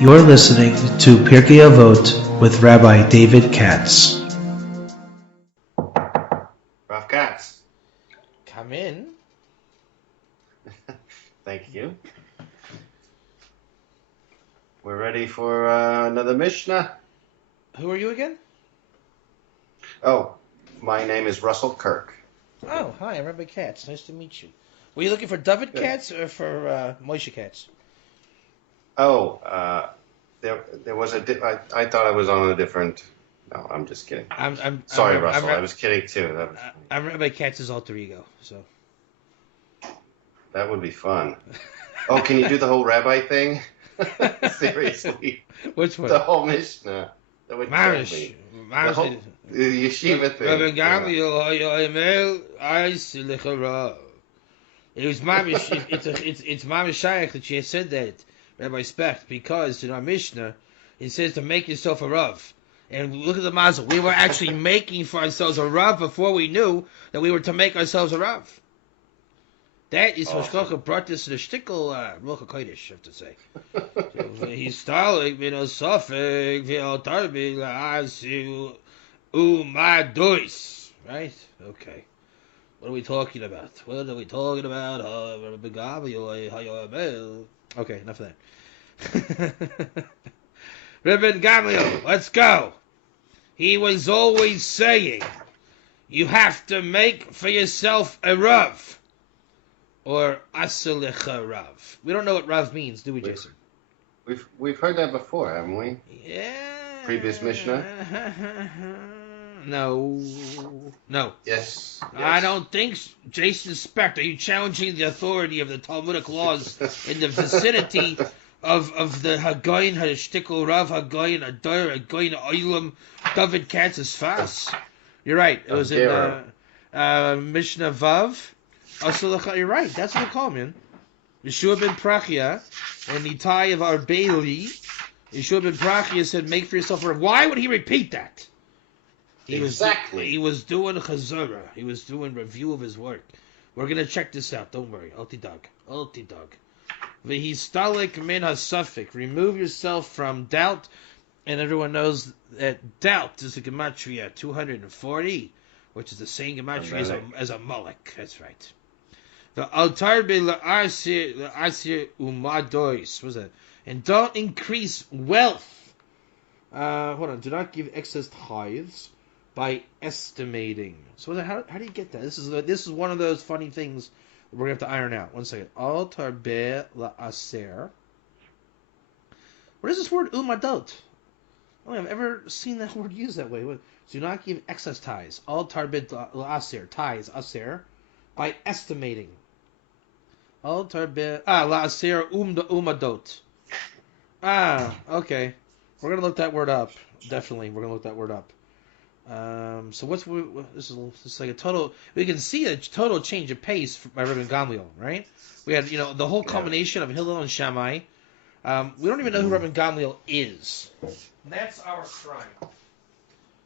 You're listening to Pirkei Avot with Rabbi David Katz. Rabbi Katz. Come in. Thank you. We're ready for another Mishnah. Who are you again? Oh, my name is Russell Kirk. Oh, hi, I'm Rabbi Katz. Nice to meet you. Were you looking for David Good. Katz or for Moshe Katz? Oh, there was I thought I was on a different. No, I'm just kidding. Sorry, Russell. I was kidding too. That was funny. I'm Rabbi Katz's alter ego, so. That would be fun. Oh, can you do the whole rabbi thing? Seriously. Which one? The whole Mishnah. That would kill me. The whole yeshiva thing. Rabbi Gamliel, it was mamish. It's mamish shaykh that she said that, Rabbi Specht, because in our Mishnah it says to make yourself a rav. And look at the mazel. We were actually making for ourselves a rav before we knew that we were to make ourselves a rav. That is what Shkocha brought this to the shtickle Ruach HaKodesh, I have to say. So, he's stalling, Sofik, Tarbi, La'asu, Umadois. Right? Okay. What are we talking about? Okay, enough of that. Rabbi Gamliel, let's go. He was always saying, you have to make for yourself a rav. Or asalecha rav. We don't know what rav means, do we, Jason? We've heard that before, haven't we? Yeah. Previous Mishnah? No. Yes. I don't think Jason Specht. Are you challenging the authority of the Talmudic laws in the vicinity of the Hagoyin, Hashtikol Rav Hagoyin, Adar, Hagoyin, Oilam, David Katz's fast? You're right. It was in Mishnah Vav. You're right. That's what they call him, man. Yeshua ben Prachia and Itai of Arbeli. Yeshua ben Prachia said, make for yourself a rav. Why would he repeat that? He was doing chazara. He was doing review of his work. We're going to check this out. Don't worry. Altidag. V'histalik min hasafik. Remove yourself from doubt. And everyone knows that doubt is a gematria 240, which is the same gematria as a mulek. That's right. The altar be la'asir umadois. What's that? And don't increase wealth. Hold on. Do not give excess tithes by estimating. So how do you get that? This is one of those funny things we're gonna have to iron out. One second. Altar be la'aser. What is this word umadot? I don't think I've ever seen that word used that way. Do not give excess tithes. Altar be la'aser. Tithes aser. By estimating. Altar be la'aser umadot. Okay. We're gonna look that word up. Definitely, we're gonna look that word up. So this is like a total. We can see a total change of pace by Rabbi Gamliel, right? We had the whole combination of Hillel and Shammai. We don't even know who Rabbi Gamliel is. That's our crime.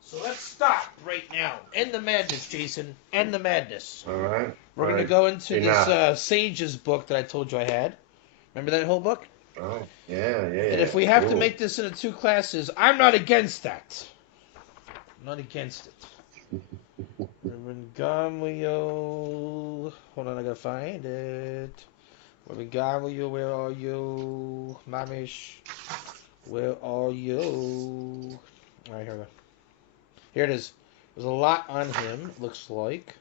So let's stop right now. End the madness, Jason. End the madness. All right. We're going to go into this Sages book that I told you I had. Remember that whole book? Oh, yeah. And if we have to make this into 2 classes, I'm not against that. I'm not against it. Rabbi Gamliel. Hold on, I got to find it. Rabbi Gamliel, where are you? Mamish, where are you? All right, here we go. Here it is. There's a lot on him, looks like.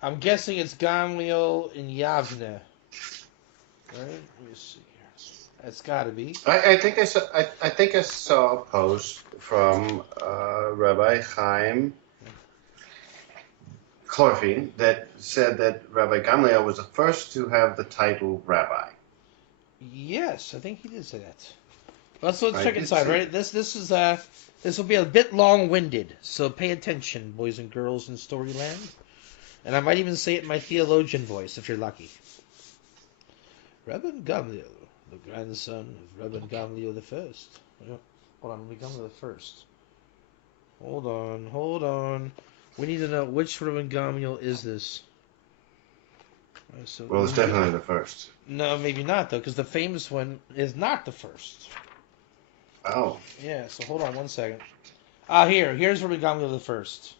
I'm guessing it's Gamliel in Yavne. Right? Let me see here. That's got to be. I think I saw a post from Rabbi Chaim Chlorfin that said that Rabbi Gamliel was the first to have the title rabbi. Yes, I think he did say that. Let's check inside, right? This will be a bit long-winded, so pay attention, boys and girls in Storyland. And I might even say it in my theologian voice, if you're lucky. Rabbi Gamliel, the grandson of Rabbi Gamliel the First. Hold on, Rabbi Gamliel the First. Hold on. We need to know which Rabbi Gamliel is this. Well, it's definitely the first. No, maybe not, though, because the famous one is not the first. Oh. Yeah, so hold on 1 second. Here's Rabbi Gamliel the first.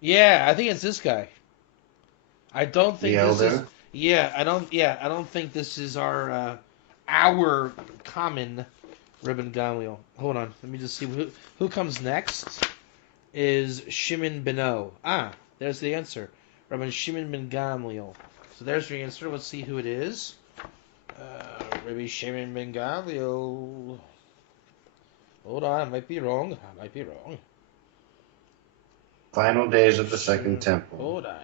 Yeah, I think it's this guy. I don't think the this elder? is. I don't think this is our common Rabbi Gamliel. Hold on, let me just see who comes next. Is Shimon Beno. There's the answer. Rabbi Shimon ben Gamliel. So there's the answer. Let's see who it is. Rabbi Shimon ben Gamliel. Hold on, I might be wrong. Final days of the Second Temple. Hold on.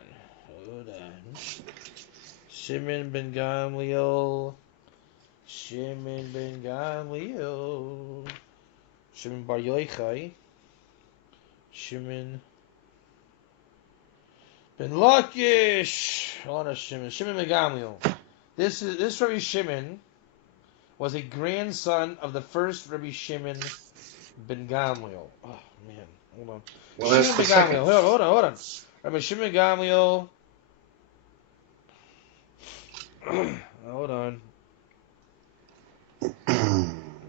Shimon ben Gamliel. Shimon Bar Yochai. Shimon ben Lakish. Hold on, Shimon ben Gamliel. This Rabbi Shimon was a grandson of the first Rabbi Shimon ben Gamliel. Oh man, hold on. Well, Shimon ben Gamliel. Hold on. Rabbi Shimon ben Gamliel.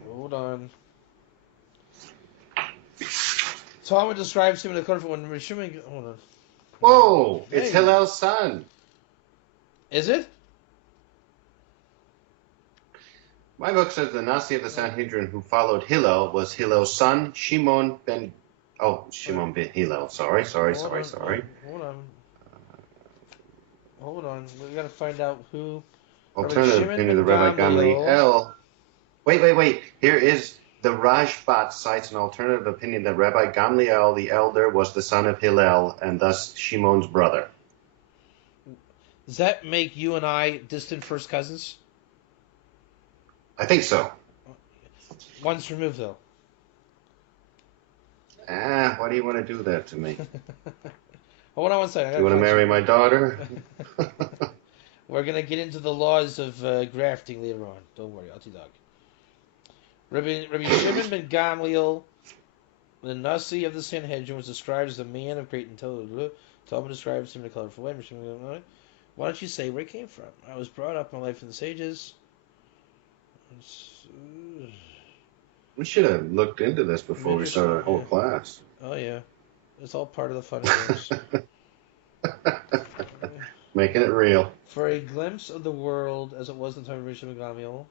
Hold on. Talmud describes him in the Torah when Rabbi Shimon. Hold on. Whoa! It's Hillel's son. Is it? My book says the Nasi of the Sanhedrin who followed Hillel was Hillel's son, Shimon ben Hillel. Sorry. Hold on. We gotta find out who. Alternative opinion of the Rabbi Gamliel. Wait. Here is the Rashbat cites an alternative opinion that Rabbi Gamliel the elder was the son of Hillel and thus Shimon's brother. Does that make you and I distant first cousins? I think so. One's removed, though. Why do you want to do that to me? Hold on 1 second. Do you want to marry my daughter? We're going to get into the laws of grafting later on. Don't worry, I'll dog. Rabbi Shimon ben Gamliel, the Nasi of the Sanhedrin, was described as a man of great intelligence. Talmud describes him in a colorful way. Why don't you say where he came from? I was brought up in life in the sages. We should have looked into this before we started our whole class. Oh, yeah. It's all part of the fun games. Making it real. For a glimpse of the world as it was in the time of Rabbi Shimon Gamliel.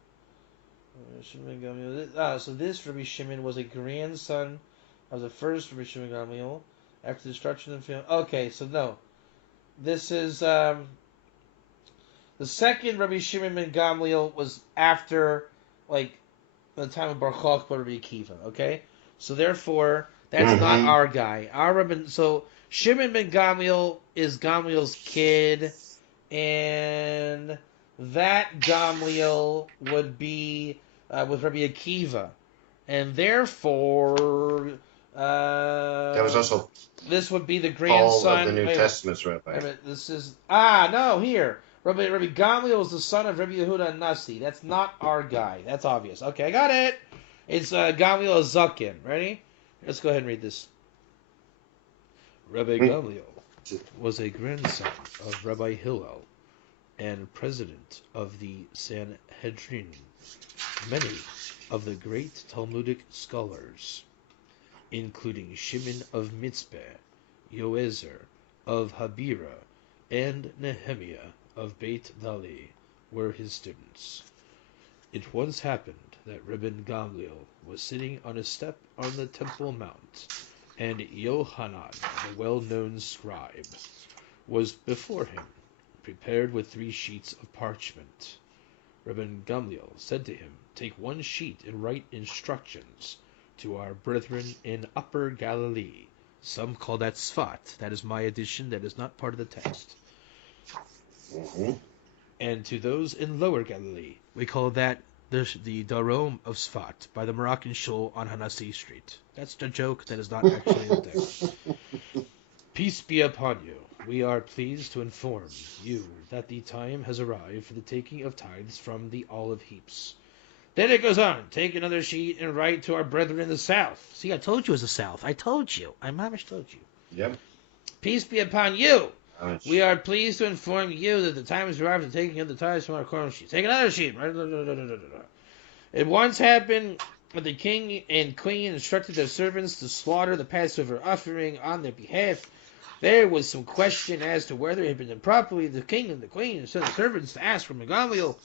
So this Rabbi Shimon was a grandson of the first Rabbi Shimon Gamliel after the destruction of the family. Okay, so no. This is the second Rabbi Shimon ben Gamliel was after the time of Bar Kokhba Rabbi Akiva. Okay, so therefore that's not our guy. So Shimon ben Gamliel is Gamliel's kid, and that Gamliel would be with Rabbi Akiva, and therefore that was also this would be the grandson Paul of the New Testament's rabbi. This is here. Rabbi Gamliel was the son of Rabbi Yehuda and Nasi. That's not our guy. That's obvious. Okay, I got it. It's Gamliel Zakin. Ready? Let's go ahead and read this. Rabbi Gamliel was a grandson of Rabbi Hillel and president of the Sanhedrin. Many of the great Talmudic scholars, including Shimon of Mitzpeh, Yoezer of Habira, and Nehemiah of Beit Dali, were his students. It once happened that Rabbi Gamliel was sitting on a step on the Temple Mount, and Yohanan, the well-known scribe, was before him, prepared with 3 sheets of parchment. Rabbi Gamliel said to him, "Take 1 sheet and write instructions to our brethren in Upper Galilee." Some call that Sfat. That is my addition. That is not part of the text. And to those in Lower Galilee, we call that the Darom of Sfat by the Moroccan shul on Hanassi Street. That's a joke. That is not actually the text. Peace be upon you. We are pleased to inform you that the time has arrived for the taking of tithes from the olive heaps. Then it goes on. Take another sheet and write to our brethren in the south. See, I told you it was the south. I told you. I mamish told you. Yep. Peace be upon you. We are pleased to inform you that the time has arrived for taking of the tithes from our corn sheep. Take another sheep. It once happened that the king and queen instructed their servants to slaughter the Passover offering on their behalf. There was some question as to whether it had been done properly. The king and the queen sent the servants to ask from Gamaliel.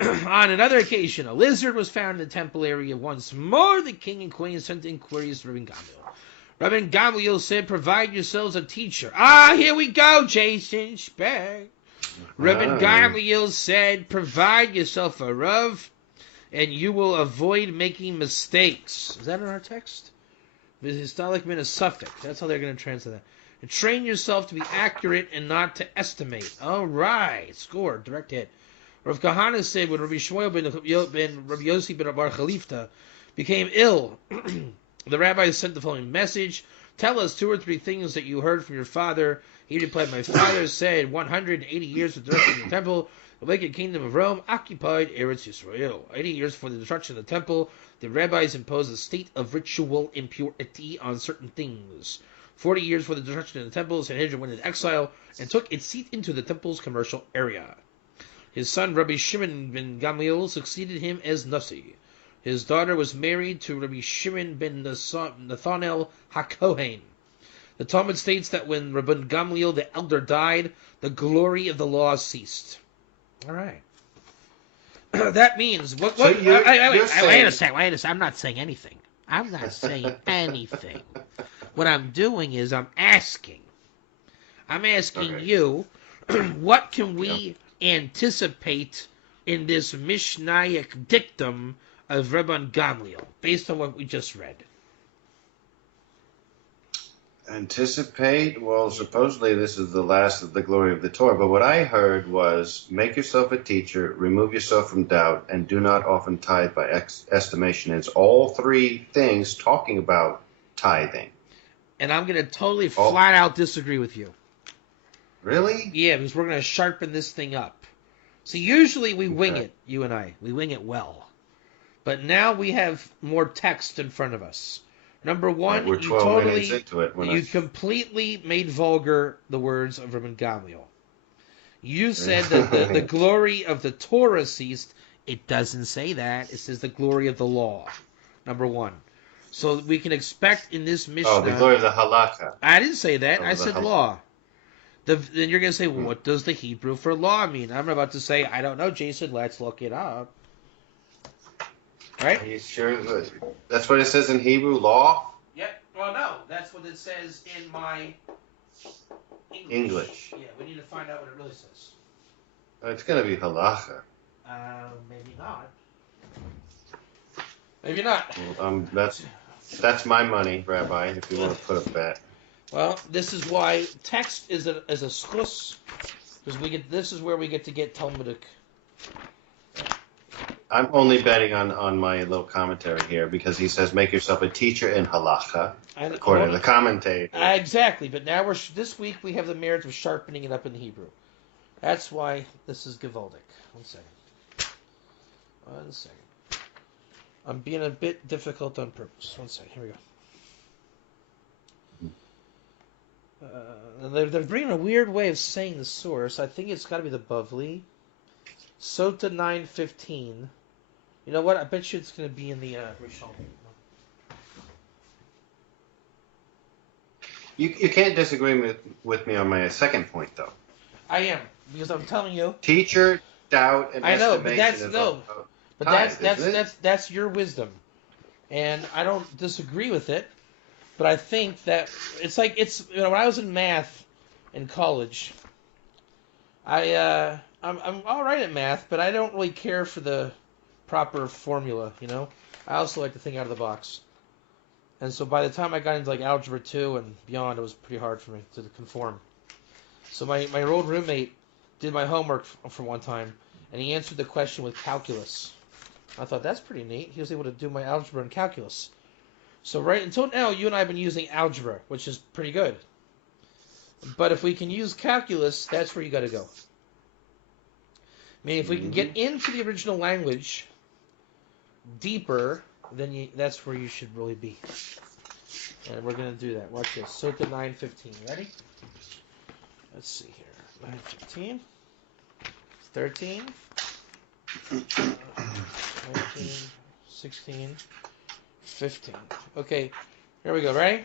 On another occasion, a lizard was found in the temple area. Once more, the king and queen sent inquiries to Rabbi Gamaliel. Rabbi Gamaliel said, "Provide yourselves a teacher." Here we go, Jason. Spag. Rabbi Gamaliel said, "Provide yourself a Rav, and you will avoid making mistakes." Is that in our text? It's not like a suffix. That's how they're going to translate that. And train yourself to be accurate and not to estimate. All right. Score. Direct hit. Rav Kahana said when Rabbi Shmuel ben Rabbi Yossi ben Bar Khalifta became ill, the rabbi sent the following message: "Tell us 2 or 3 things that you heard from your father." He replied, "My father said 180 years for the destruction of the temple, the wicked kingdom of Rome occupied Eretz Yisrael. 80 years for the destruction of the temple, the rabbis imposed a state of ritual impurity on certain things. 40 years for the destruction of the temple, Sanhedrin went into exile and took its seat into the temple's commercial area. His son Rabbi Shimon ben Gamliel succeeded him as Nasi. His daughter was married to Rabbi Shimon ben Nathanael HaKohen. The Talmud states that when Rabbi Gamliel the elder died, the glory of the law ceased." All right. That means what? So wait a second. I'm not saying anything. What I'm doing is I'm asking you, what can we anticipate in this Mishnaic dictum of Rabbi Gamliel, based on what we just read? Anticipate? Well, supposedly this is the last of the glory of the Torah, but what I heard was, make yourself a teacher, remove yourself from doubt, and do not often tithe by estimation. It's all 3 things talking about tithing. And I'm going to totally flat out disagree with you. Really? Yeah, because we're going to sharpen this thing up. So usually we wing it, you and I. We wing it well. But now we have more text in front of us. Number one, we're 12 minutes into it. You completely made vulgar the words of Rabbi Gamliel. You said that the glory of the Torah ceased. It doesn't say that. It says the glory of the law. Number one. So we can expect in this Mishnah... Oh, the glory of the halakha. I didn't say that. I said law. Then you're going to say, well, what does the Hebrew for law mean? I'm about to say, I don't know, Jason. Let's look it up. Right? Are you sure? That's what it says in Hebrew, law? Yep. Well, no. That's what it says in my English. Yeah, we need to find out what it really says. It's going to be halakha. Maybe not. Maybe not. Well, that's my money, Rabbi, if you want to put a bet. Well, this is why text is a schus, because this is where we get to get Talmudic. I'm only betting on my little commentary here because he says make yourself a teacher in halacha, according to the commentator. Exactly, but now this week we have the merit of sharpening it up in the Hebrew. That's why this is Gewaldic. One second. I'm being a bit difficult on purpose. One second. Here we go. They're bringing a weird way of saying the source. I think it's got to be the Bavli. Sota 9:15. You know what? I bet you it's going to be in the Rishon. You can't disagree with me on my second point, though. I am, because I'm telling you. Teacher, doubt, and I know, estimation. but that's your wisdom, and I don't disagree with it. But I think that when I was in math in college, I'm all right at math, but I don't really care for the proper formula, you know? I also like to think out of the box. And so by the time I got into like Algebra 2 and beyond, it was pretty hard for me to conform. So my old roommate did my homework for one time, and he answered the question with calculus. I thought, that's pretty neat. He was able to do my algebra and calculus. So right until now, you and I have been using algebra, which is pretty good. But if we can use calculus, that's where you got to go. I mean, if we can get into the original language deeper, then that's where you should really be. And we're going to do that. Watch this. Sota 9:15. Ready? Let's see here. 9:15. 13. 19. 16. 15. Okay. Here we go. Ready?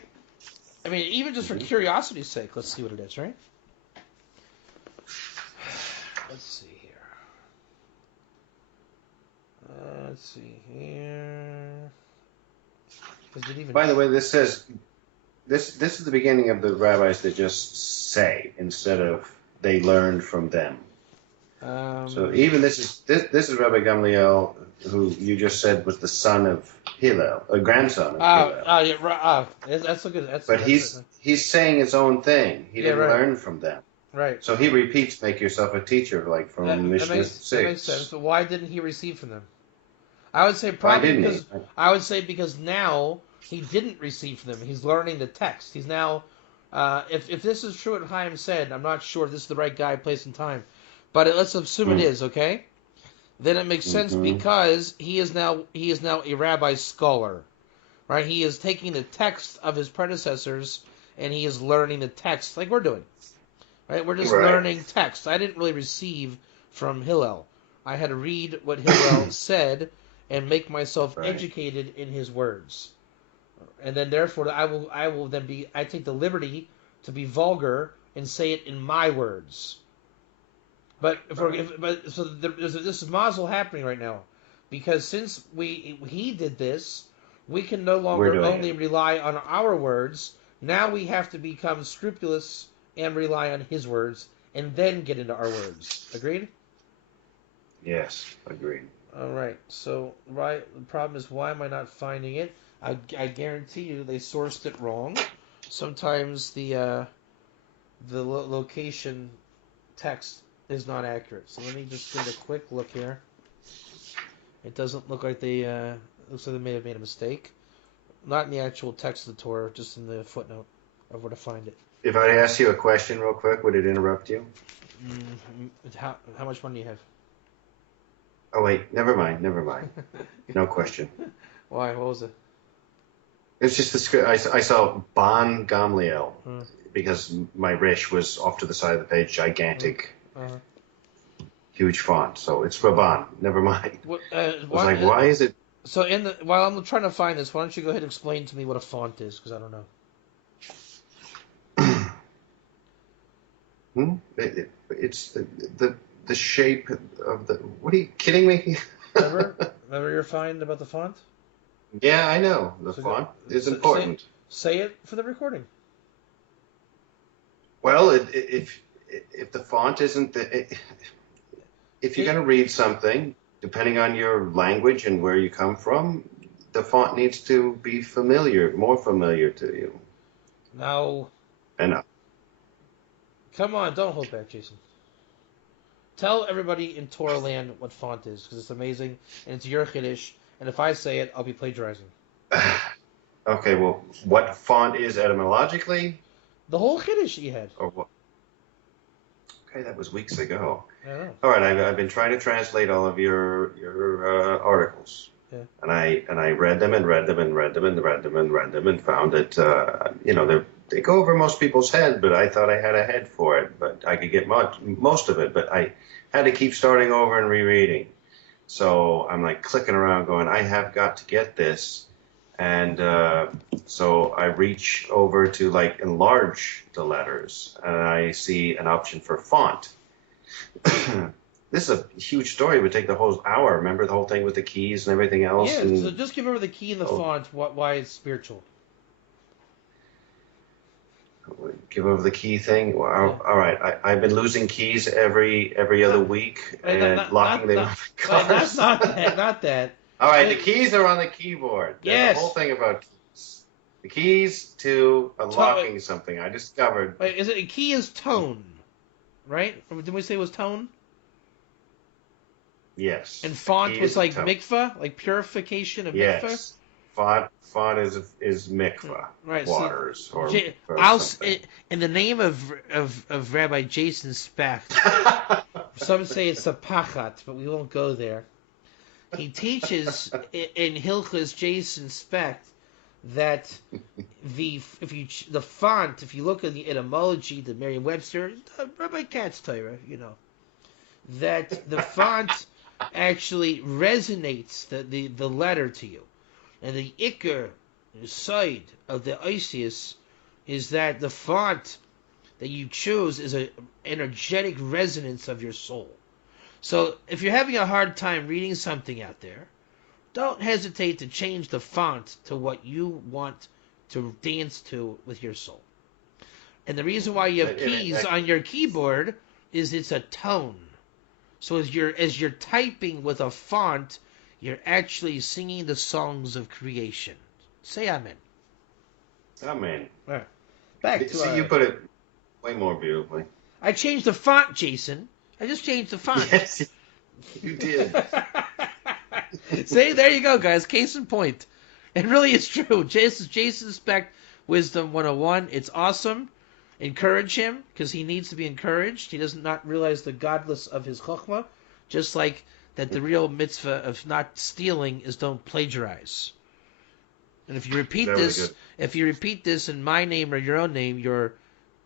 I mean, even just for curiosity's sake, let's see what it is, right? Let's see here. Let's see here. Does it even... By the way, this says this is the beginning of the rabbis that just say instead of they learned from them. So even this is Rabbi Gamliel, who you just said was the son of Hillel, a grandson of Hillel. Yeah, that's a good. But he's saying his own thing. He didn't learn from them. Right. So he repeats, "Make yourself a teacher," like from Mishnah 6. That makes sense. But why didn't he receive from them? I would say probably because I would say because now he didn't receive from them. He's learning the text. He's now, if this is true what Chaim said, I'm not sure if this is the right guy, place, and time, but let's assume it is. Okay, then it makes sense because he is now a rabbi scholar, right? He is taking the text of his predecessors and he is learning the text like we're doing, right? We're just learning text. I didn't really receive from Hillel. I had to read what Hillel said and make myself educated in his words. And then therefore I take the liberty to be vulgar and say it in my words. But this is mazel happening right now, because since he did this, we can no longer only rely on our words. Now we have to become scrupulous and rely on his words, and then get into our words. Agreed? Yes, agreed. All right. So the problem is, why am I not finding it? I guarantee you they sourced it wrong. Sometimes the location text is not accurate. So let me just get a quick look here. It doesn't look like looks like they may have made a mistake. Not in the actual text of the Torah, just in the footnote of where to find it. If I ask you a question real quick, would it interrupt you? How much money do you have? Oh wait, never mind. No question. Why? What was it? It's just I saw Ban Gamliel because my Rish was off to the side of the page, gigantic, huge font. So it's Rabban. Never mind. Why is it? So while I'm trying to find this, why don't you go ahead and explain to me what a font is, because I don't know. It's the shape of the. What are you kidding me? Remember your find about the font? Yeah, I know. The font is important. Say it for the recording. Well, if the font isn't if you're going to read something, depending on your language and where you come from, the font needs to be more familiar to you. No. And come on, don't hold back, Jason. Tell everybody in Torah land what font is, because it's amazing, and it's your Kiddush, and if I say it, I'll be plagiarizing. Okay, well, what font is etymologically? The whole Kiddush you had. Or what? Okay, that was weeks ago. I know. All right, I've been trying to translate all of your articles, and I read them and found that they go over most people's head, but I thought I had a head for it, but I could get most of it, but I had to keep starting over and rereading. So I'm like clicking around, going, I have got to get this. And so I reach over to like enlarge the letters, and I see an option for font. This is a huge story. It would take the whole hour. Remember the whole thing with the keys and everything else? Yeah, so just give over the key and the font, why it's spiritual. Give over the key thing? Well, all right. I've been losing keys every other week and locking them in my car. That's not that. All right, the keys are on the keyboard. There's a whole thing about keys. The keys to unlocking something. I discovered. Wait, a key is tone, right? Didn't we say it was tone? Yes. And font was like mikvah, like purification of mikvah? Yes. Font is mikvah, waters, or something. In the name of Rabbi Jason Specht, some say it's a pachat, but we won't go there. He teaches in Hilchos Jason Specht that the font, if you look at the etymology, the Merriam-Webster, Rabbi Katz Torah, that the font actually resonates the letter to you, and the ikar side of the Isis is that the font that you choose is an energetic resonance of your soul. So if you're having a hard time reading something out there, don't hesitate to change the font to what you want to dance to with your soul. And the reason why you have keys on your keyboard is it's a tone. So as you're typing with a font, you're actually singing the songs of creation. Say amen. Amen. All right. Back to See, you put it way more beautifully. I changed the font, Jason. I just changed the font. Yes, you did. See, there you go, guys. Case in point. It really is true. Jason Speck, Wisdom 101. It's awesome. Encourage him, because he needs to be encouraged. He does not realize the godless of his chokhmah, just like that the real mitzvah of not stealing is don't plagiarize. And if you repeat this in my name or your own name, you're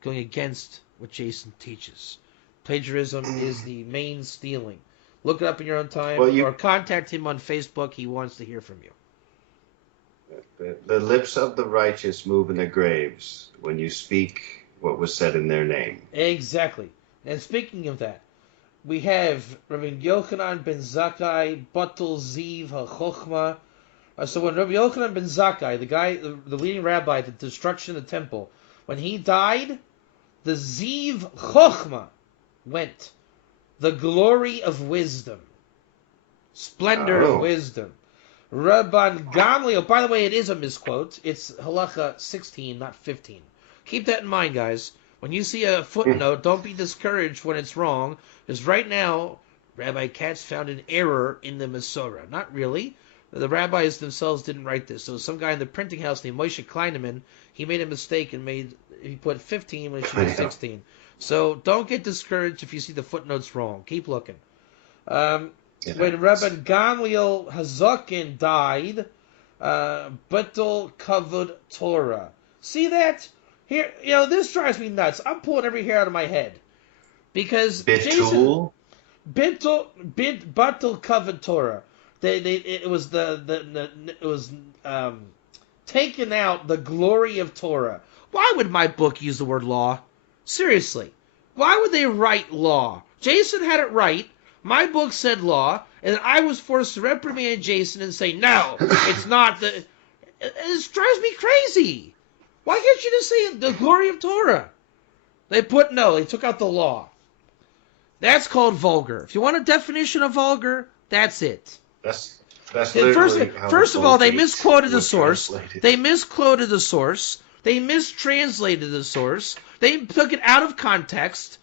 going against what Jason teaches. Plagiarism is the main stealing. Look it up in your own time, or contact him on Facebook. He wants to hear from you. The lips of the righteous move in their graves when you speak what was said in their name. Exactly. And speaking of that, we have Rabbi Yochanan ben Zakkai, Batul Ziv HaChochma. So when Rabbi Yochanan ben Zakkai, the leading rabbi at the destruction of the temple, when he died, the Ziv Chochma went. The glory of wisdom. Splendor of wisdom. Rabban Gamliel, by the way, it is a misquote. It's halacha 16, not 15. Keep that in mind, guys. When you see a footnote, don't be discouraged when it's wrong, because right now, Rabbi Katz found an error in the Masorah. Not really. The rabbis themselves didn't write this. So some guy in the printing house named Moshe Kleineman, he made a mistake and he put 15 when it should be 16. So don't get discouraged if you see the footnotes wrong. Keep looking. When Rabban Gamliel Hazakin died, Betel Kavod Torah. See that? Here, this drives me nuts. I'm pulling every hair out of my head. Because Betul Kavod Torah. It was taken out the glory of Torah. Why would my book use the word law? Seriously. Why would they write law? Jason had it right. My book said law, and I was forced to reprimand Jason and say, no, it's not the... It drives me crazy. Why can't you just say the glory of Torah? They took out the law. That's called vulgar. If you want a definition of vulgar, that's it. That's literally first of all, they misquoted the source. They misquoted the source. They mistranslated the source. They took it out of context.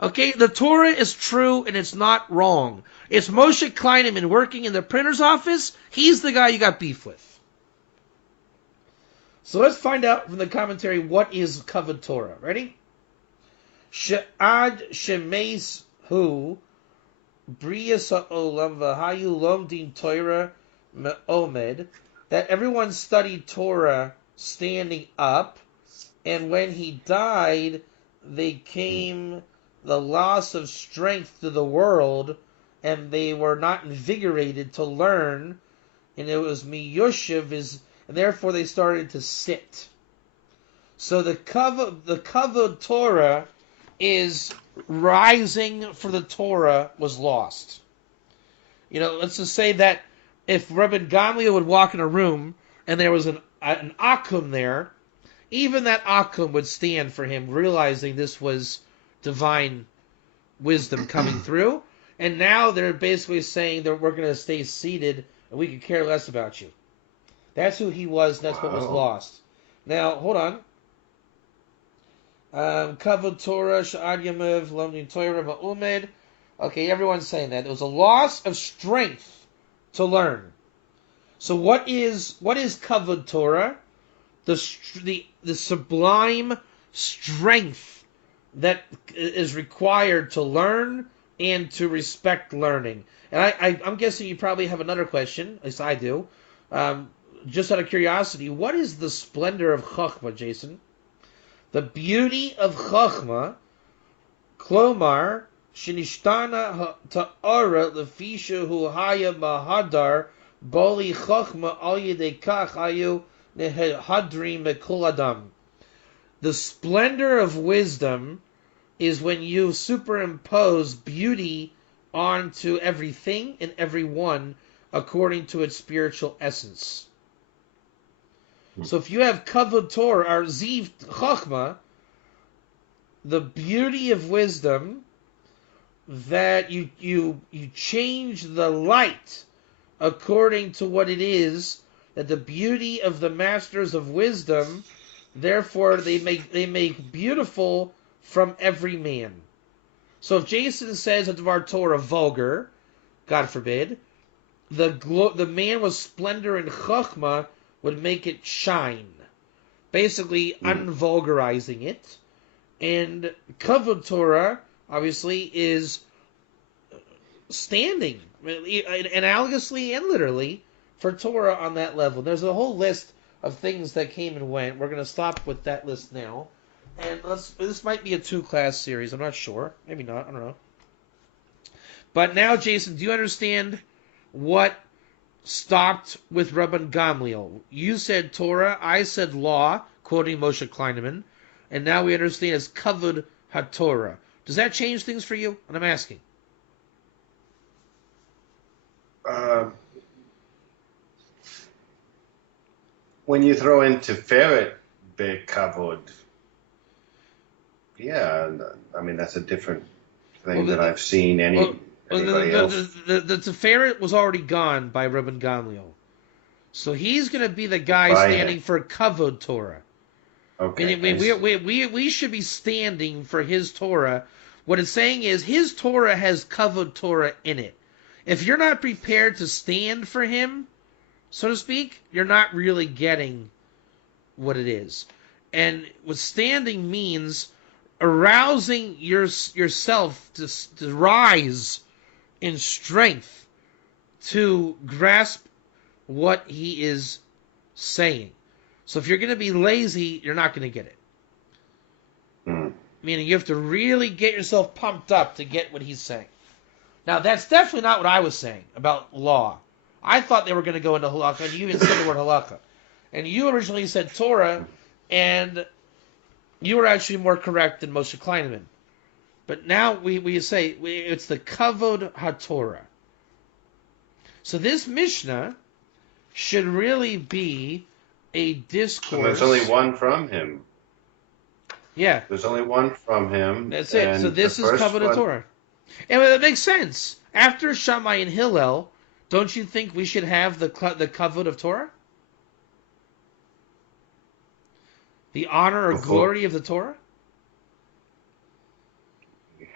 Okay, the Torah is true and it's not wrong. It's Moshe Kleineman working in the printer's office. He's the guy you got beef with. So let's find out from the commentary what is Kavod Torah. Ready? She'ad shemeis hu briyas ha'olam v'hayu lomdim Torah me'omed, that everyone studied Torah standing up, and when he died, they came the loss of strength to the world, and they were not invigorated to learn, and it was miyushiv and therefore they started to sit. So the kavod Torah is rising for the Torah was lost. Let's just say that if Rabban Gamliel would walk in a room and there was an akum there, even that akum would stand for him, realizing this was divine wisdom coming through. And now they're basically saying that we're going to stay seated and we could care less about you. That's who he was. That's what was lost. Now, hold on. Kavod Torah, Sha'ad Yamev, Lomdim Torah, Ma'umed. Okay, everyone's saying that. It was a loss of strength to learn. So what is Kavod Torah? The sublime strength that is required to learn and to respect learning. And I'm guessing you probably have another question, at least I do. just out of curiosity, what is the splendor of Chachma, Jason? The beauty of Chachma, Klomar, Shinishtana Ta'ara, Lefisha Hu Haya Mahadar, Boli Chachma Al Yedei Kach Ayu Nehadrim Mekul Adam. The splendor of wisdom is when you superimpose beauty onto everything and everyone according to its spiritual essence. So if you have Kavod Torah or Ziv Chachma, the beauty of wisdom, that you change the light according to what it is, that the beauty of the masters of wisdom, therefore they make beautiful from every man. So if Jason says a Dvar Torah vulgar, God forbid, the man with splendor and Chachma would make it shine, basically unvulgarizing it. And Kavod Torah, obviously, is standing, analogously and literally, for Torah on that level. There's a whole list of things that came and went. We're going to stop with that list now. And this might be a 2-class series. I'm not sure. Maybe not. I don't know. But now, Jason, do you understand what stopped with Rabban Gamliel? You said Torah, I said law, quoting Moshe Kleineman, and now we understand it's Kavod HaTorah. Does that change things for you? And I'm asking. When you throw in Tiferet Bekavod, yeah, I mean, that's a different thing that I've seen anybody else. The Tiferet was already gone by Rabban Gamliel. So he's going to be the guy standing for Kavod Torah. Okay. We should be standing for his Torah. What it's saying is his Torah has Kavod Torah in it. If you're not prepared to stand for him, so to speak, you're not really getting what it is. And what standing means, arousing yourself to rise in strength to grasp what he is saying. So if you're going to be lazy, you're not going to get it. Meaning you have to really get yourself pumped up to get what he's saying. Now, that's definitely not what I was saying about law. I thought they were going to go into halakha, and you even said the word halakha. And you originally said Torah, and you were actually more correct than Moshe Kleineman. But now we say it's the Kavod HaTorah. So this Mishnah should really be a discourse. And there's only one from him. Yeah. There's only one from him. That's it. So this is Kavod HaTorah. And that makes sense. After Shammai and Hillel, don't you think we should have the Kavod of Torah? The honor or glory of the Torah?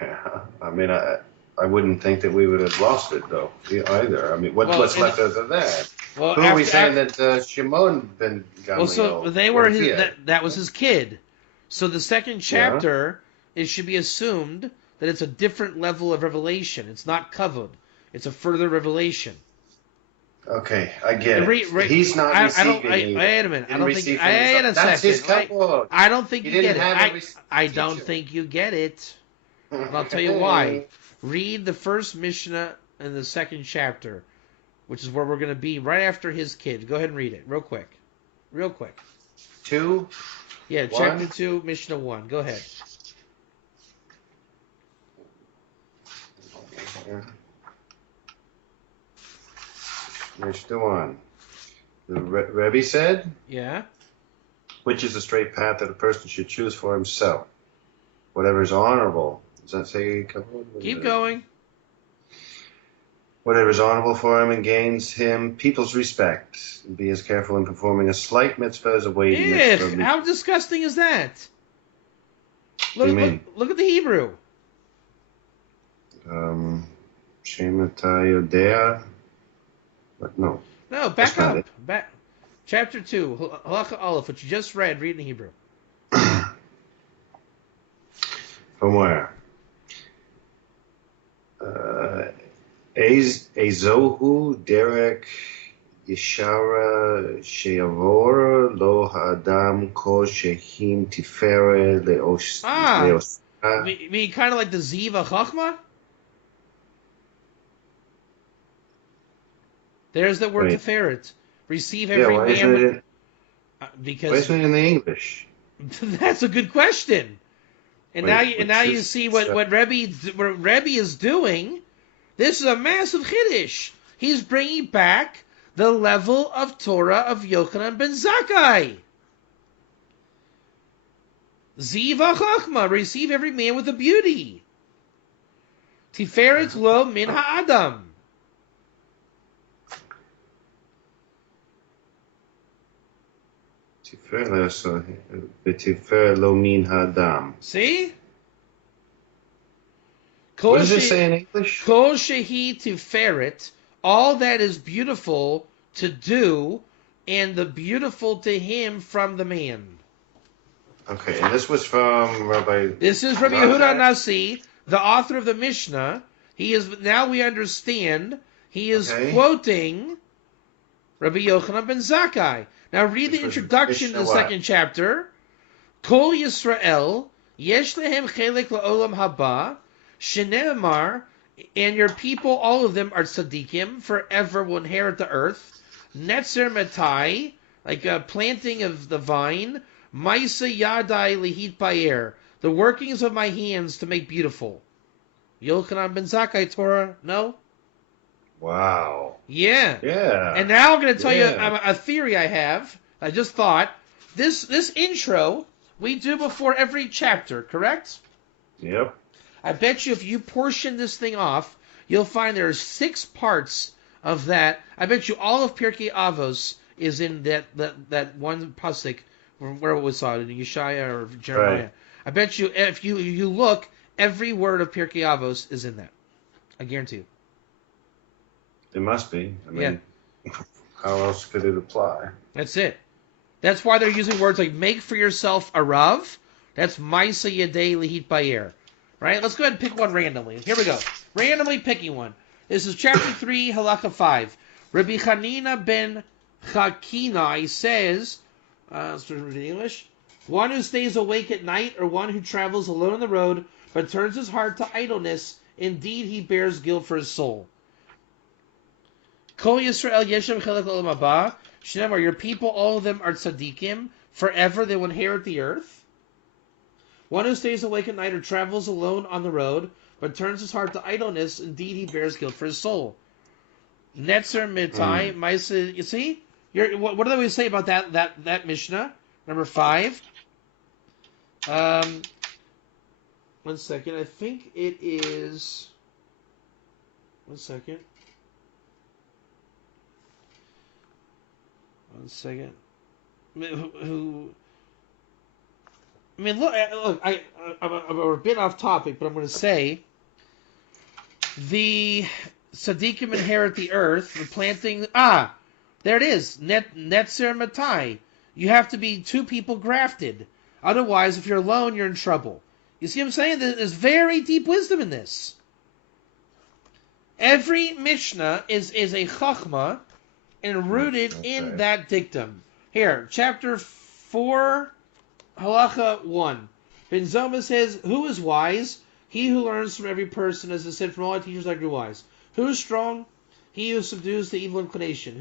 Yeah, I mean, I wouldn't think that we would have lost it, though, either. I mean, what's left of that? Well, who are we saying that Shimon ben Gamliel? Well, so they were that was his kid. So the second chapter, it should be assumed that it's a different level of revelation. It's not kavod. It's a further revelation. Okay, I get it. He's not receiving. Wait a minute. I don't think. Wait a That's his kavod. I don't think you get it. I teacher. don't think you get it. And I'll tell you why. Read the first Mishnah in the second chapter, which is where we're going to be right after his kid. Go ahead and read it real quick. Real quick. 2? Yeah, chapter 2, Mishnah 1. Go ahead. Mishnah 1. The Rebbe said, Yeah. which is the straight path that a person should choose for himself. Whatever is honorable. Does that say kavod? Keep going. Whatever is honorable for him and gains him people's respect. And be as careful in performing a slight mitzvah as a weighty mitzvah. How disgusting is that? What do you mean? Look at the Hebrew. Shemata Yodea. But no. No, back up. Back. Chapter 2, Halakha Aleph, which you just read, read in Hebrew. From where? Ezohu Derek Yeshara Sheavor Lo Ha'adam Kol Shehim Tiferet Leos. mean kind of like the Ziva Chachma? There's the word Wait. Tiferet. Receive every Why man. isn't it Because in the English? that's a good question. And now you see what Rebbe is doing. This is a massive chiddush. He's bringing back the level of Torah of Yochanan ben Zakkai. Ziva Chachma, receive every man with a beauty. Tiferet lo min ha'adam. Tiferet lo min ha'adam. See? What does it say in English? Kol shehi tiferet, all that is beautiful to do, and the beautiful to him from the man. Okay, and this was from Rabbi... This is Rabbi Yehuda Nasi, the author of the Mishnah. Now we understand, he is quoting Rabbi Yochanan ben Zakkai. Now read the introduction to the second chapter. Kol Yisrael, yesh lehem chelek la'olam haba, shene'emar, and your people, all of them are tzaddikim, forever will inherit the earth. Netzer metai, like a planting of the vine. Maisa yadai lihit payer, the workings of my hands to make beautiful. Yochanan ben Zakkai Torah, no? Wow. Yeah. Yeah. And now I'm going to tell you a theory I have. I just thought, this intro we do before every chapter, correct? Yep. I bet you if you portion this thing off, you'll find there are 6 parts of that. I bet you all of Pirkei Avos is in that one pasuk where we saw it, in Yeshaya or Jeremiah. Right. I bet you if you look, every word of Pirkei Avos is in that. I guarantee you. It must be. I mean, how else could it apply? That's it. That's why they're using words like make for yourself a rav. That's Maisa Yadei Lihit Bayer. Right? Let's go ahead and pick one randomly. Here we go. Randomly picking one. This is chapter 3, halacha 5. Rabbi Chanina ben Chakinai says, let's read in English, one who stays awake at night or one who travels alone on the road but turns his heart to idleness, indeed he bears guilt for his soul. Kol Yisrael Yeshem Chelek Olam Haba, Shnemar, your people, all of them are tzaddikim, forever they will inherit the earth. One who stays awake at night or travels alone on the road, but turns his heart to idleness, indeed he bears guilt for his soul. Netzer mitai, Maisa, you see? What do they always say about that Mishnah? Number 5. 1 second, I think it is... 1 second. 1 second. I mean, look. I'm a bit off topic, but I'm going to say the tzaddikim inherit the earth. The planting. There it is. Netzer matai. You have to be 2 people grafted. Otherwise, if you're alone, you're in trouble. You see what I'm saying? There's very deep wisdom in this. Every Mishnah is a chachma and rooted in that dictum. Here, chapter 4, halacha 1. Ben Zoma says, who is wise? He who learns from every person, as I said, from all our teachers I grew wise. Who is strong? He who subdues the evil inclination.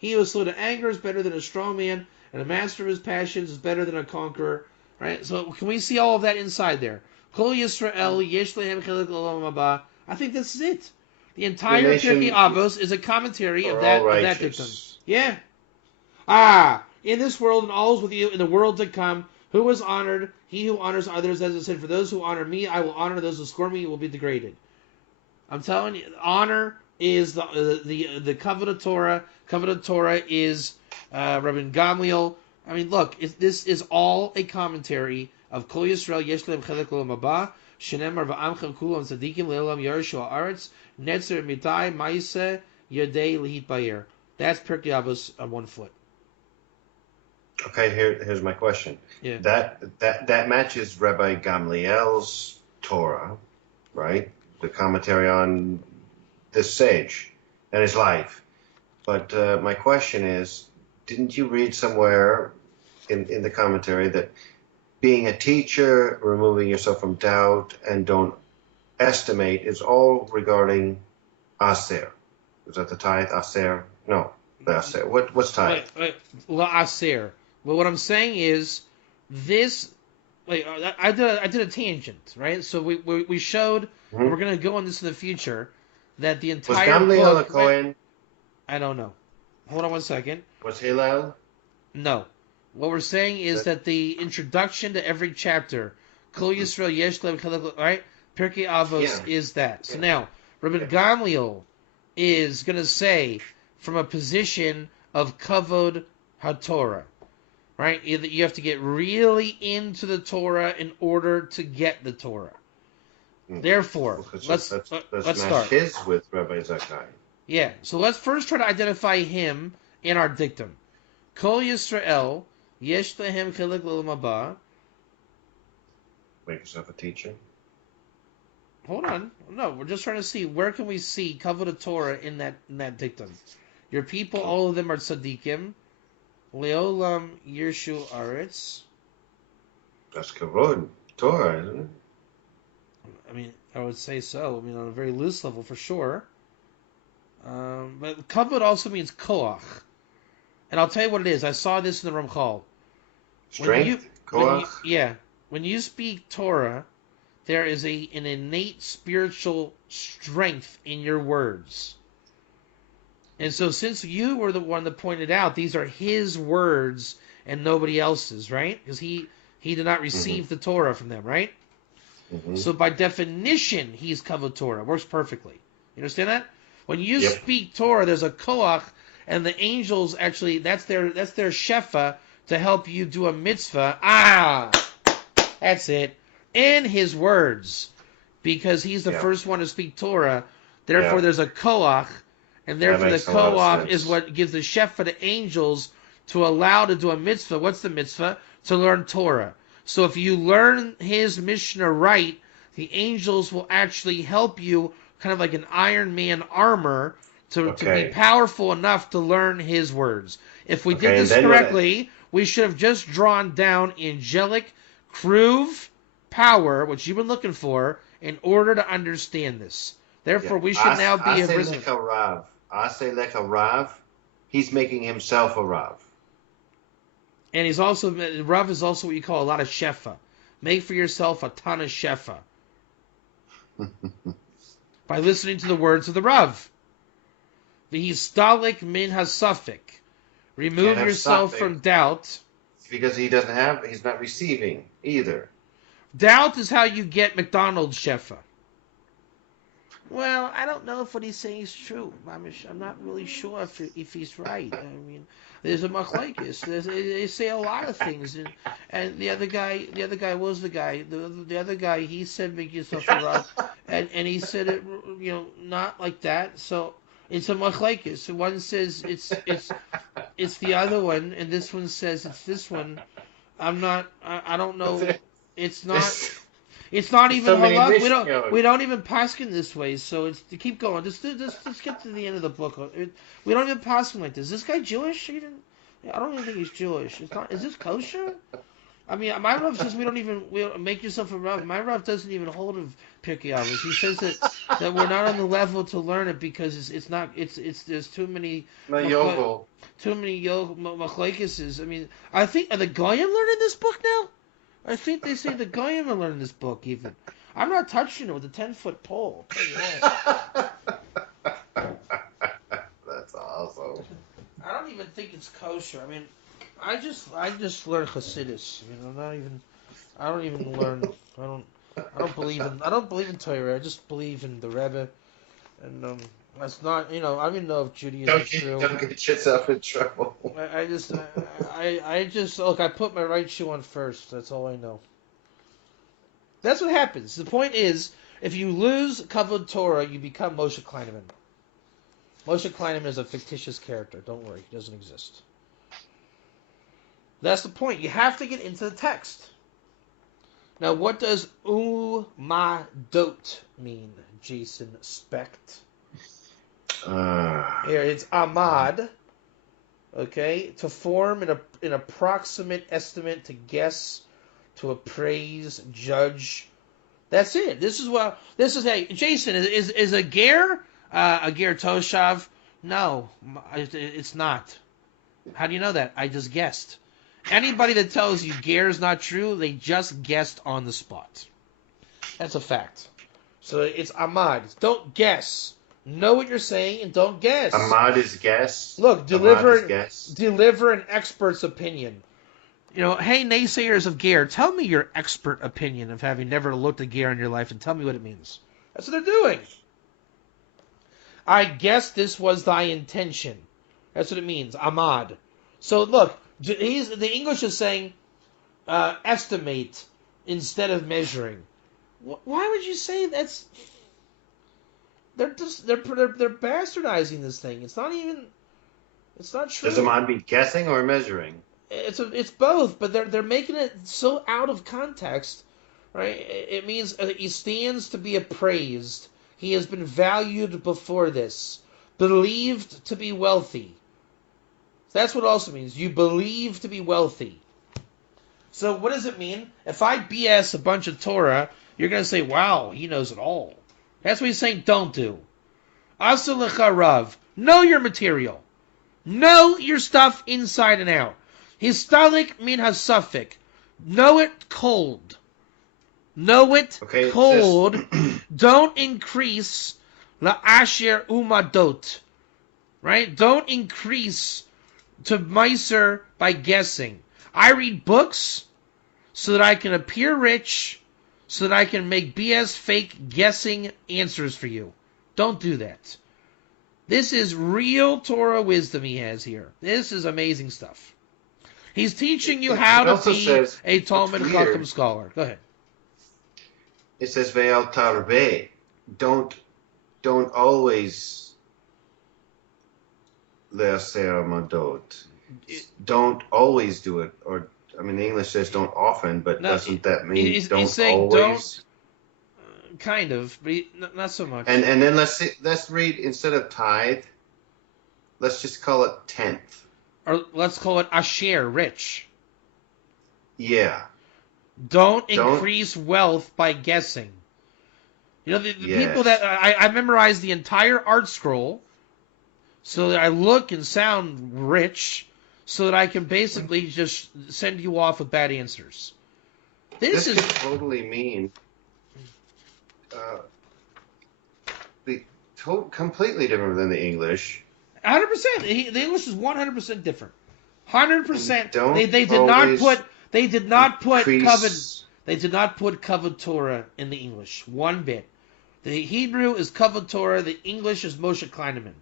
He who is slow to anger is better than a strong man, and a master of his passions is better than a conqueror. Right? So can we see all of that inside there? Kol Yisrael, yesh lehem chelek olam haba. I think this is it. The entire Pirkei Avos is a commentary of that dictum. Yeah. In this world and all is with you in the world to come, who is honored? He who honors others, as I said, for those who honor me, I will honor. Those who scorn me will be degraded. I'm telling you, honor is the Kavod of Torah. Kavod of Torah is Rabbi Gamliel. I mean, look, this is all a commentary of Kol Yisrael Yesh Lehem Chelek Olam Haba, Shenemar V'Amchem Kulam Tzadikim Le'olam Yershu Haaretz, Netzer Mitai Maise Yodei Lihit Bayer. That's Pirkei Avos on 1 foot. Okay, here's my question. Yeah. That matches Rabbi Gamliel's Torah, right? The commentary on this sage and his life. But my question is, didn't you read somewhere in the commentary that being a teacher, removing yourself from doubt, and don't estimate is all regarding aser? Is that the tithe, aser? No, the aser. What's tithe? Aser. Well, what I'm saying is this. Wait, I did a tangent, right? So we showed, and we're gonna go on this in the future, that the Was entire Gamliel a book. Cohen? I don't know. Hold on one second. Was Hillel? No. What we're saying is that the introduction to every chapter, Kol Yisrael Yesh Lev Chalek, right? Pirkei Avos is that. So now, Rabbi Gamliel is going to say from a position of Kavod HaTorah, right? You have to get really into the Torah in order to get the Torah. Therefore, let's start. His with Rabbi Zakkai. Yeah, so let's first try to identify him in our dictum. Kol Yisrael, Yesh Lehem Chelek L'Olam Haba. Make yourself a teacher. Hold on. No, we're just trying to see where can we see Kavod Torah in that dictum. Your people, all of them are tzaddikim. Leolam Yirshu Aretz. That's Kavod Torah, isn't it? I mean, I would say so. I mean, on a very loose level, for sure. But Kavod also means koach. And I'll tell you what it is. I saw this in the Ramchal. Strength, koach. When you speak Torah, there is an innate spiritual strength in your words. And so since you were the one that pointed out, these are his words and nobody else's, right? Because he did not receive the Torah from them, right? So by definition, he's Kavod Torah. Works perfectly. You understand that? When you speak Torah, there's a koach, and the angels actually, that's their shefa to help you do a mitzvah. That's it. In his words, because he's the first one to speak Torah. Therefore, there's a koach, and therefore the koach is what gives the shefa to angels to allow to do a mitzvah. What's the mitzvah? To learn Torah. So if you learn his Mishnah right, the angels will actually help you, kind of like an Iron Man armor, to be powerful enough to learn his words. If we did this correctly, we should have just drawn down angelic Kruv power, which you've been looking for, in order to understand this. Therefore, we should now be a Ase leka Rav. He's making himself a Rav. And he's also, Rav is also what you call a lot of shefa. Make for yourself a ton of shefa. By listening to the words of the Rav. V'histalik min hasafik. Remove yourself from doubt. Because he's not receiving either. Doubt is how you get McDonald's shefa. Well, I don't know if what he's saying is true. I'm not really sure if he's right. I mean, there's a machlekes. They say a lot of things, and the other guy, was the guy. The other guy, he said make yourself a Rav, and he said it, not like that. So it's a machlekes. One says it's the other one, and this one says it's this one. I don't know. It's not. It's not even halach. We don't even paskin this way. So it's to keep going. Just get to the end of the book. We don't even paskin like this. Is this guy Jewish? I don't even think he's Jewish. It's not. Is this kosher? I mean, my Rav says we don't make yourself a Rav. My Rav doesn't even hold of Pirkei Avos. He says that we're not on the level to learn it because it's not. There's too many. Too many machlekes. I mean, I think are the Goyim learning this book now? I think they say the Goyim are learning this book even. I'm not touching it with a 10-foot pole. That's awesome. I don't even think it's kosher. I mean, I just learn Hasidus. I don't even learn. I don't believe in Torah. I just believe in the Rebbe, and that's not. I don't even know if Judaism is true. Don't get yourself in trouble. I just look. I put my right shoe on first. That's all I know. That's what happens. The point is, if you lose Kavod Torah, you become Moshe Kleineman. Moshe Kleineman is a fictitious character. Don't worry, he doesn't exist. That's the point. You have to get into the text. Now, what does umadot mean, Jason Specht? Here, it's amad. Okay, to form an approximate estimate, to guess, to appraise, judge. That's it. This is hey, Jason, is a ger a ger toshav? No, it's not. How do you know that? I just guessed. Anybody that tells you ger is not true, they just guessed on the spot. That's a fact. So it's amad. Don't guess. Know what you're saying and don't guess. Ahmad is guess. Look, Ahmad is guess. deliver an expert's opinion. You know, hey, naysayers of ger, tell me your expert opinion of having never looked at ger in your life and tell me what it means. That's what they're doing. I guess this was thy intention. That's what it means, amad. So look, the English is saying estimate instead of measuring. Why would you say that's? They're bastardizing this thing. It's not true. Does Ahmad be guessing or measuring? It's both, but they're making it so out of context, right? It means he stands to be appraised. He has been valued before this, believed to be wealthy. That's what it also means. You believe to be wealthy. So what does it mean? If I BS a bunch of Torah, you're going to say, wow, he knows it all. That's what he's saying don't do. Asa lecha rav. Know your material. Know your stuff inside and out. Histalik min hasafik. Know it cold. Know it cold. Don't increase la asher umadot. Right? Don't increase to meiser by guessing. I read books so that I can appear rich, so that I can make BS fake guessing answers for you. Don't do that. This is real Torah wisdom he has here. This is amazing stuff. He's teaching you how to be a Talmud Chacham scholar. Go ahead. It says ve'al tarbe. Don't always le'aser madot. Don't always do it, or I mean, the English says don't often, but doesn't that mean he's don't saying always? Don't, kind of, but not so much. And then let's read, instead of tithe, let's just call it tenth. Or let's call it asher, rich. Yeah. Don't increase wealth by guessing. You know, the people that I memorized the entire art scroll so that I look and sound rich, so that I can basically just send you off with bad answers. This is could totally mean completely different than the English. 100%. The English is 100% different. 100%. They did not put kavod Torah in the English one bit. The Hebrew is kavod Torah. The English is Moshe Kleineman.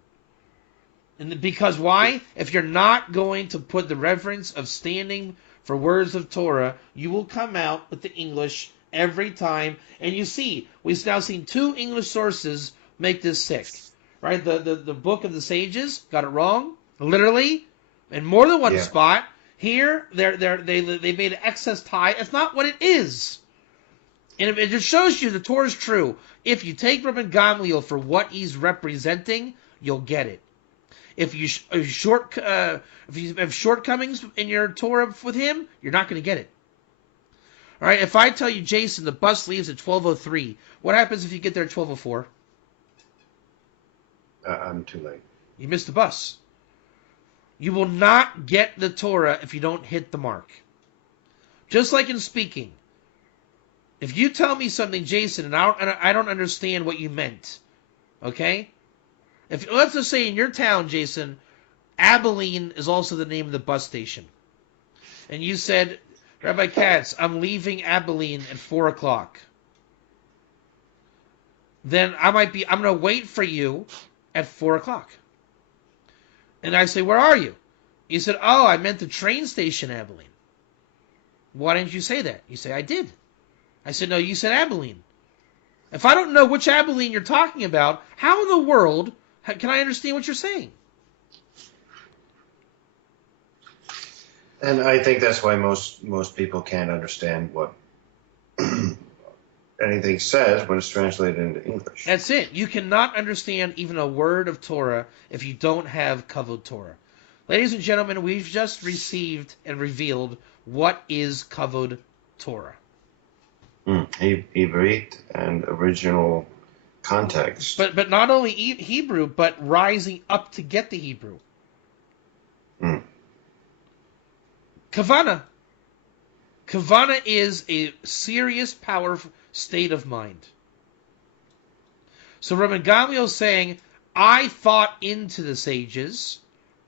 And because why? If you're not going to put the reverence of standing for words of Torah, you will come out with the English every time. And you see, we've now seen 2 English sources make this sick. Right? The book of the sages got it wrong, literally, in more than one spot. Here, they made an excess tie. It's not what it is. And it just shows you the Torah is true. If you take Rabbi Gamliel for what he's representing, you'll get it. If you have shortcomings in your Torah with him, you're not going to get it. All right. If I tell you, Jason, the bus leaves at 12:03, what happens if you get there at 12:04? I'm too late. You missed the bus. You will not get the Torah if you don't hit the mark. Just like in speaking. If you tell me something, Jason, and I don't understand what you meant, okay? If let's just say in your town, Jason, Abilene is also the name of the bus station, and you said, Rabbi Katz, I'm leaving Abilene at 4:00. Then I'm going to wait for you at 4:00. And I say, where are you? You said, oh, I meant the train station, Abilene. Why didn't you say that? You say, I did. I said, no, you said Abilene. If I don't know which Abilene you're talking about, how in the world can I understand what you're saying? And I think that's why most people can't understand what anything says when it's translated into English. That's it. You cannot understand even a word of Torah if you don't have Kavod Torah. Ladies and gentlemen, we've just received and revealed what is Kavod Torah. Ivrit and original context. But not only Hebrew, but rising up to get the Hebrew. Kavana. Kavana is a serious, powerful state of mind. So Rabbi Gamliel is saying, I thought into the sages,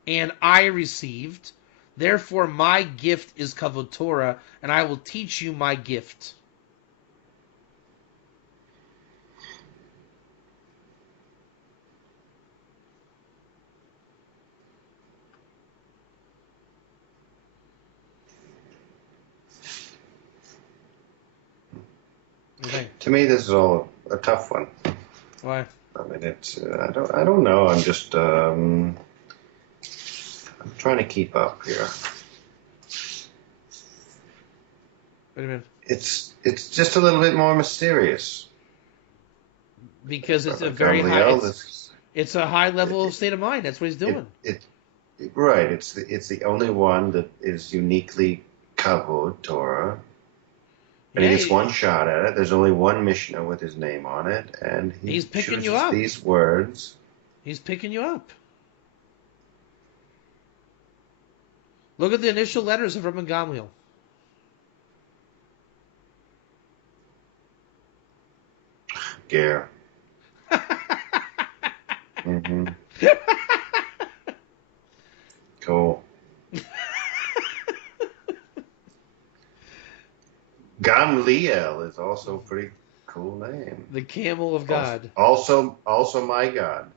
and I received. Therefore, my gift is Kavod Torah, and I will teach you my gift. Okay. To me, this is all a tough one. Why? I mean, it's I don't know. I'm just I'm trying to keep up here. Wait a minute. It's just a little bit more mysterious. Because it's a Rabbi very Gamliel, high. It's a high level of state of mind. That's what he's doing. Right. It's the only one that is uniquely Kavod Torah. And he gets one shot at it. There's only one Mishnah with his name on it, and he's picking chooses you up. These words. He's picking you up. Look at the initial letters of Rabbi Gamliel. Ger. Mm-hmm. Cool. Gamliel is also a pretty cool name. The camel of God. Also my God.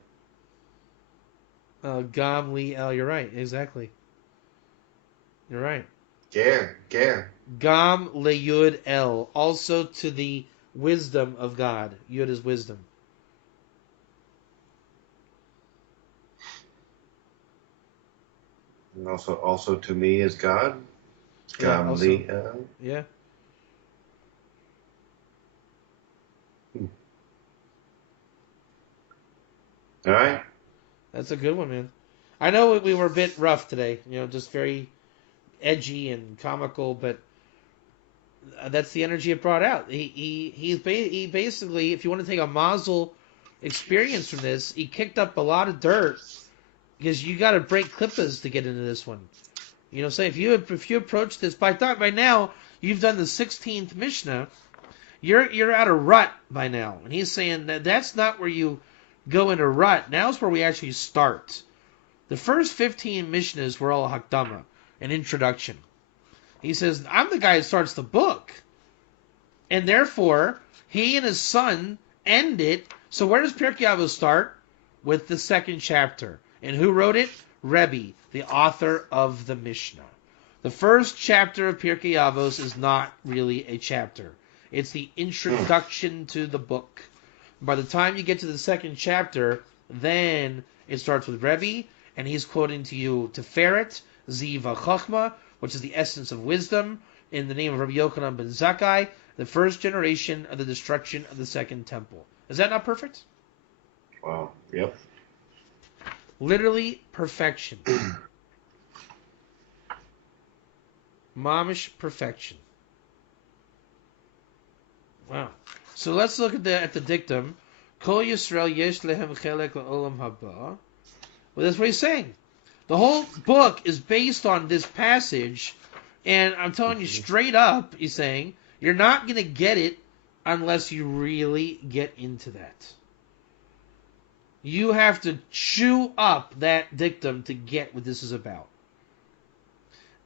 Gamliel, you're right, exactly. You're right. Ger. Gam leyud el, also to the wisdom of God. Yud is wisdom. And also to me is God. Yeah, Gamliel. Yeah. All right. That's a good one, man. I know we were a bit rough today, just very edgy and comical, but that's the energy it brought out. He basically, if you want to take a mazel experience from this, he kicked up a lot of dirt because you got to break klippas to get into this one. Say if you approach this by now you've done the 16th Mishnah, you're out of rut by now, and he's saying that's not where you go into rut. Now's where we actually start. The first 15 Mishnahs were all Hakdama, an introduction. He says, I'm the guy that starts the book. And therefore, he and his son end it. So where does Pirkei Avos start? With the second chapter. And who wrote it? Rebbe, the author of the Mishnah. The first chapter of Pirkei Avos is not really a chapter. It's the introduction to the book. By the time you get to the second chapter, then it starts with Rebbe, and he's quoting to you Tiferet, Ziva Chachma, which is the essence of wisdom, in the name of Rabbi Yochanan ben Zakkai, the first generation of the destruction of the second temple. Is that not perfect? Wow. Yep. Literally perfection. Mamish perfection. Wow. So let's look at the dictum. Kol Yisrael yesh lehem chelek la'olam haba. Well, that's what he's saying. The whole book is based on this passage, and I'm telling you straight up, he's saying, you're not going to get it unless you really get into that. You have to chew up that dictum to get what this is about.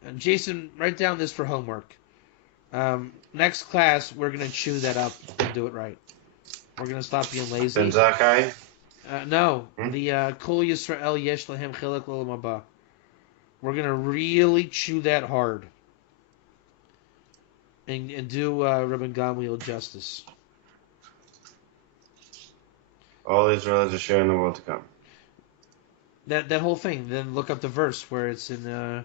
And Jason, write down this for homework. Next class, we're going to chew that up and do it right. We're going to stop being lazy. Ben Zakkai? No, the Kol Yisrael Yesh Lahem Chilek L'Olam Haba. We're going to really chew that hard and do Rabbi Gamliel justice. All Israel has a share in the world to come. That whole thing. Then look up the verse where it's in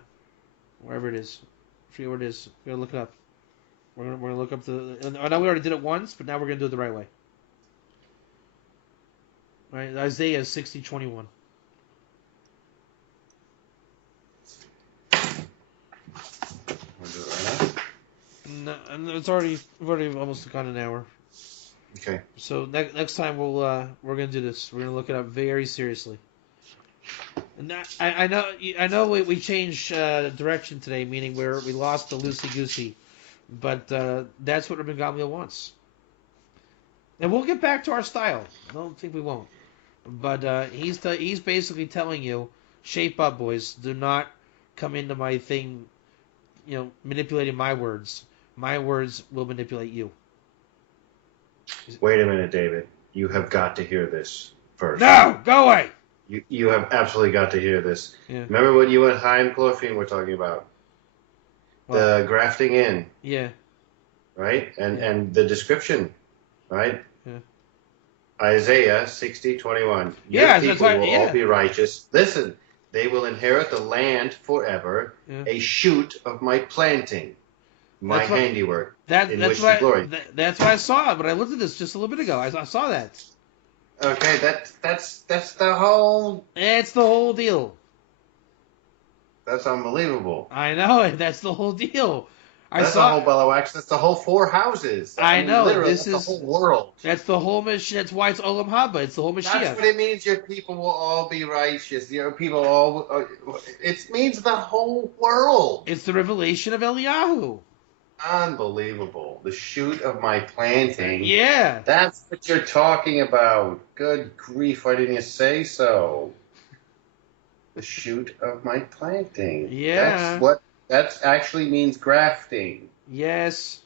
wherever it is. I forget where it is. Gotta look it up. We're gonna look up the. I know we already did it once, but now we're gonna do it the right way. All right, Isaiah 60:21. We'll do it right No, and it's already almost gone an hour. now. Okay. So next time we're gonna do this. We're gonna look it up very seriously. And I know we changed direction today, meaning we lost the loosey goosey, but that's what Rabbi Gamliel wants. And we'll get back to our style. I don't think we won't. But he's basically telling you, shape up, boys. Do not come into my thing, manipulating my words. My words will manipulate you. Wait a minute, David. You have got to hear this first. No, go away. You have absolutely got to hear this. Yeah. Remember what you and Chaim Chlorfine were talking about? The grafting in. Yeah. Right? And the description, right? Yeah. Isaiah 60:21. Your Yeah, people that's right, will yeah. all be righteous. Listen, they will inherit the land forever, a shoot of my planting, my handiwork, in which to glory. That's what I saw. But I looked at this just a little bit ago. I saw that. Okay, that's the whole. It's the whole deal. That's unbelievable. I know it. That's the whole deal. That's the whole Belawax. That's the whole 4 houses. I know. Literally, This that's is the whole world. That's the whole Mashiach. That's why it's Olam Haba. It's the whole Mashiach. That's what it means. Your people will all be righteous. Your people all. It means the whole world. It's the revelation of Eliyahu. Unbelievable. The shoot of my planting. Yeah. That's what you're talking about. Good grief, why didn't you say so? The shoot of my planting. Yeah. That actually means grafting. Yes.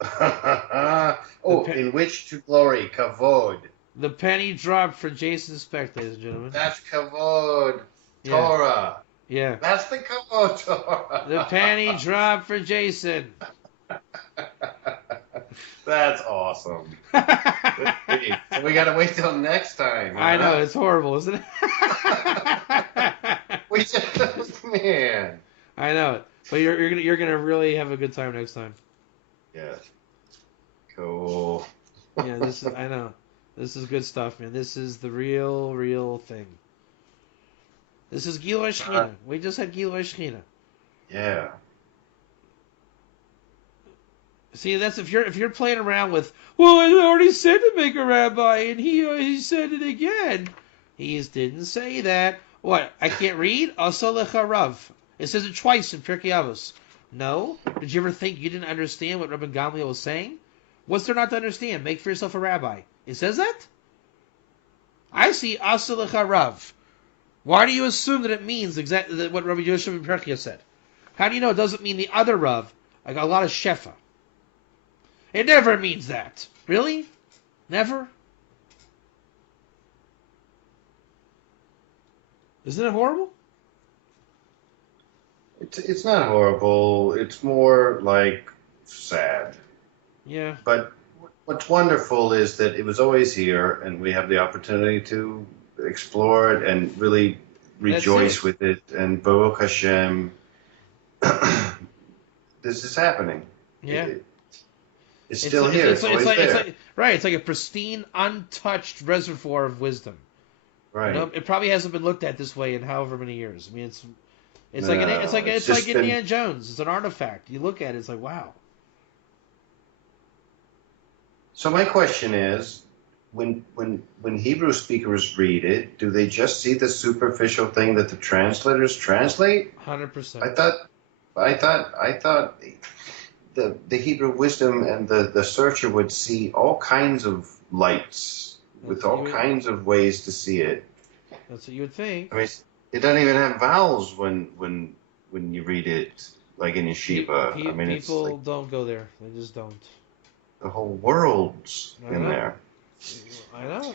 In which to glory, kavod. The penny dropped for Jason Speck, ladies and gentlemen. That's kavod. Yeah. Torah. Yeah. That's the kavod Torah. The penny dropped for Jason. That's awesome. So we gotta wait till next time. Huh? I know, it's horrible, isn't it? We just, man. I know it. But you're gonna really have a good time next time. Yeah. Cool. Yeah, I know. This is good stuff, man. This is the real thing. This is Gilui Shechina. We just had Gilui Shechina. Yeah. See, that's if you're playing around with, well, I already said to make a rabbi, and he said it again. He didn't say that. What? I can't read? Asalecha Rav. It says it twice in Pirkei Avos. No. Did you ever think you didn't understand what Rabbi Gamliel was saying? What's there not to understand? Make for yourself a rabbi. It says that? I see Asalecha Rav. Why do you assume that it means exactly what Rabbi Yosef ben Perkia said? How do you know it doesn't mean the other Rav, like a lot of Shefa? It never means that. Really? Never? Isn't it horrible? It's not horrible. It's more like sad. Yeah. But what's wonderful is that it was always here, and we have the opportunity to explore it and really rejoice with it. And Baruch Hashem, this is happening. Yeah. It's still here. It's always there. Right. It's like a pristine, untouched reservoir of wisdom. Right. It probably hasn't been looked at this way in however many years. I mean, it's like Indiana Jones. It's an artifact. You look at it, it's like, wow. So my question is, when Hebrew speakers read it, do they just see the superficial thing that the translators translate? 100%. I thought the Hebrew wisdom and the searcher would see all kinds of lights with all kinds of ways to see it. That's what you would think. I mean, it doesn't even have vowels when you read it, like in yeshiva. People don't go there. They just don't. The whole world's in there. I know.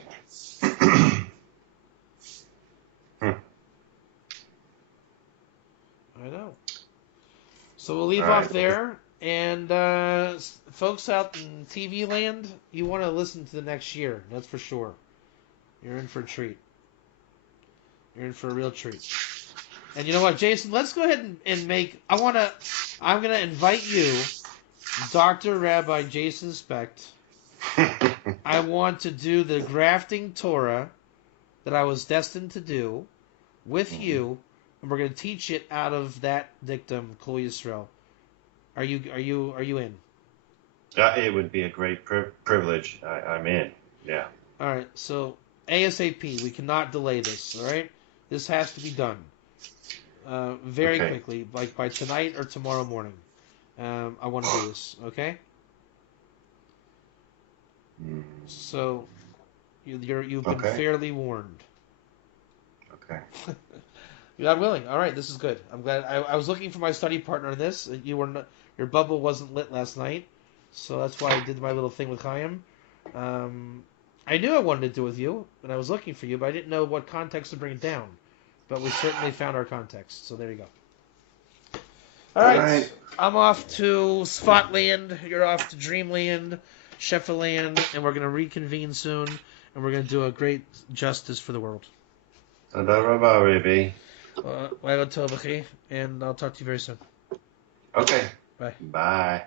I know. So we'll leave off there. And folks out in TV land, you want to listen to the next year. That's for sure. You're in for a treat. You're in for a real treat. And you know what, Jason? Let's go ahead and make. I'm gonna invite you, Dr. Rabbi Jason Specht. I want to do the grafting Torah that I was destined to do with you, and we're gonna teach it out of that dictum, Kol Yisrael. Are you in? It would be a great privilege. I'm in. Yeah. All right. So ASAP. We cannot delay this. All right. This has to be done very quickly, like by tonight or tomorrow morning. I want to do this. Okay. So you've been fairly warned. Okay. You're not willing. All right. This is good. I'm glad. I was looking for my study partner in this. You were not, your bubble wasn't lit last night, so that's why I did my little thing with Chaim. I knew I wanted to do it with you, and I was looking for you, but I didn't know what context to bring it down. But we certainly found our context, so there you go. All right. I'm off to Spotland. You're off to Dreamland, Sheffield, and we're going to reconvene soon, and we're going to do a great justice for the world. And I'll And I'll talk to you very soon. Okay. Bye. Bye.